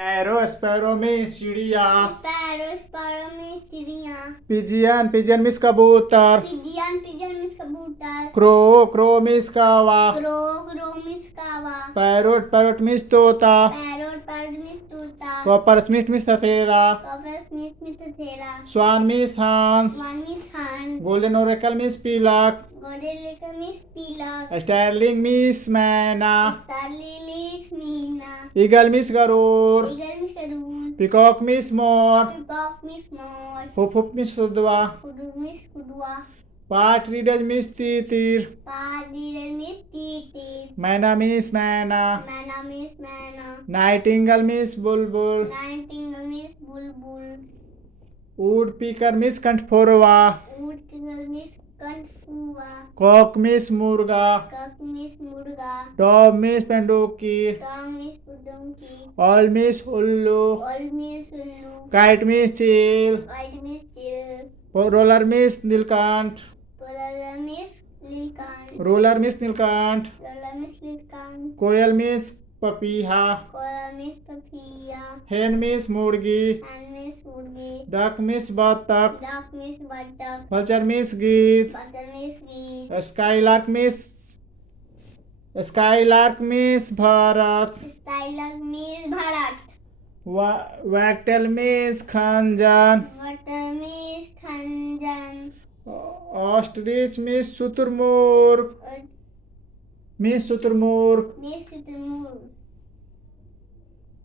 पैरो स्पैरो में चिड़िया। पैरो स्पैरो में चिड़िया। पिजियन पिजियन मिस कबूतर। पिजियन पिजियन मिस कबूतर। क्रो क्रो मिस कावा। क्रो क्रो मिस कावा। पैरोट पैरोट मिस तोता। पैरोट पैरोट मिस तोता। कॉपर स्मिथ मिस तथेरा। कॉपर स्मिथ मिस तथेरा। स्वान मिस हंस। स्वान मिस हंस। गोल्डन ओरेकल मिस पीलक। गोल्डन ओरेकल मिस पीलक। स्टारलिंग मिस मैना। स्टारलिंग मीना। ईगल मिस गरुड़। ईगल मिस गरुड़। पिकॉक मिस मोर। पिकॉक मिस मोर। फुफुक मिस फुदवा। फुदुर मिस फुदवा। पार्ट्रिडेज मिस तीतिर। पार्ट्रिडेज मिस तीतिर। मैना मिस मैना। मैना मिस मैना। नाइटिंगल मिस बुलबुल। नाइटिंगेल मिस बुलबुल। वुड पीकर मिस कंठफोरवा। वुड पीकर मिस कंठफोरवा। कॉक मिस मुर्गा। कॉक मिस मुर्गा। डॉग मिस पेंडुकी। डॉग मिस पुडुंकी। ऑल मिस उल्लू। ऑल मिस उल्लू। काइट मिस चील। काइट मिस चिल। रोलर मिस नीलकंठ। रोलर मिस नीलकंठ। रोलर मिस नीलकंठ। रोलर मिस नीलकंठ। कोयल मिस पपीहा। कोयल मिस पपीहा। हेन मिस मुर्गी। हैन मिस मुर्गी। डक मिस बतख। डक मिस बतख। फल्चर मिस गीत। फल्चर मिस गीत। स्काईलार्क मिस भारत। स्काईलार्क मिस भारत। वैक्टेल मिस खंजन। वैक्टेल मिस खंजन। ऑस्ट्रिच मिस शुतुरमुर्ग। मिस शुतुरमुर्ग।